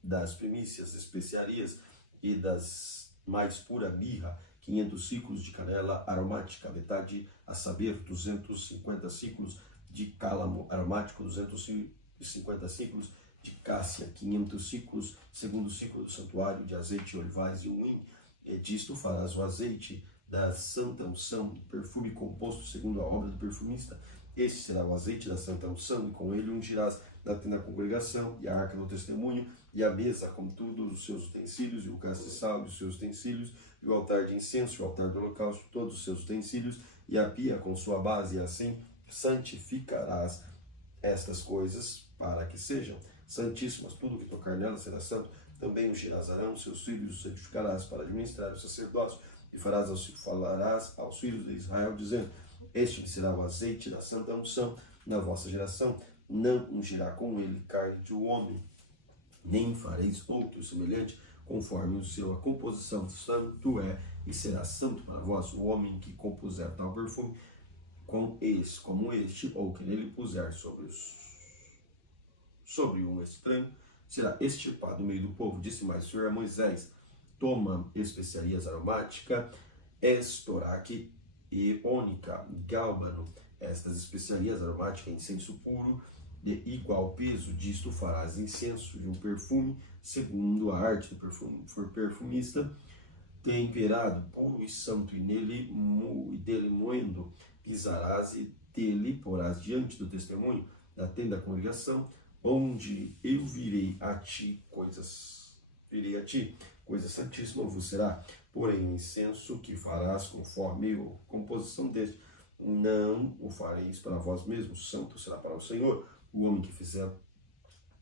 das primícias, especiarias e das mais pura mirra, 500 ciclos de canela aromática, metade, a saber, 250 ciclos de cálamo aromático, 250 ciclos de cássia, 500 ciclos, segundo o ciclo do santuário, de azeite, olivais e um hin. E disto farás o azeite da santa unção, do perfume composto segundo a obra do perfumista. Este será o azeite da santa unção, e com ele ungirás na tenda da congregação, e a arca do testemunho, e a mesa com todos os seus utensílios, e o cálice de sal e os seus utensílios, e o altar de incenso, e o altar do holocausto, todos os seus utensílios, e a pia com sua base, e assim santificarás estas coisas, para que sejam santíssimas. Tudo que tocar nela será santo. Também ungirás Arão, seus filhos, os santificarás para administrar o sacerdócio, e falarás aos filhos de Israel, dizendo: este será o azeite da santa unção na vossa geração. Não ungirá com ele carne de homem, nem fareis outro semelhante, conforme o seu a composição. Santo é, e será santo para vós. O homem que compuser tal perfume como este, ou que nele puser sobre um estranho, será extirpado no meio do povo. Disse mais o Senhor a Moisés: toma especiarias aromáticas, estoraque e ônica, gálbano, estas especiarias aromáticas, incenso puro, de igual peso. Disto farás incenso de um perfume, segundo a arte do perfumista, temperado, puro e santo, e dele moendo pisarás, e dele porás diante do testemunho da tenda da congregação, onde eu virei a ti, coisa santíssima vos será. Porém, o incenso que farás conforme a composição deste, não o fareis para vós mesmos, santo será para o Senhor. O homem que fizer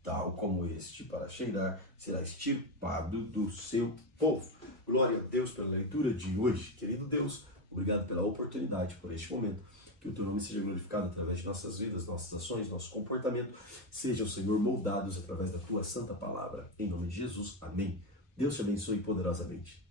tal como este para cheirar será extirpado do seu povo. Glória a Deus pela leitura de hoje. Querido Deus, obrigado pela oportunidade, por este momento Que o teu nome seja glorificado através de nossas vidas, nossas ações, nosso comportamento. Sejam, Senhor, moldados através da tua santa palavra. Em nome de Jesus, amém. Deus te abençoe poderosamente.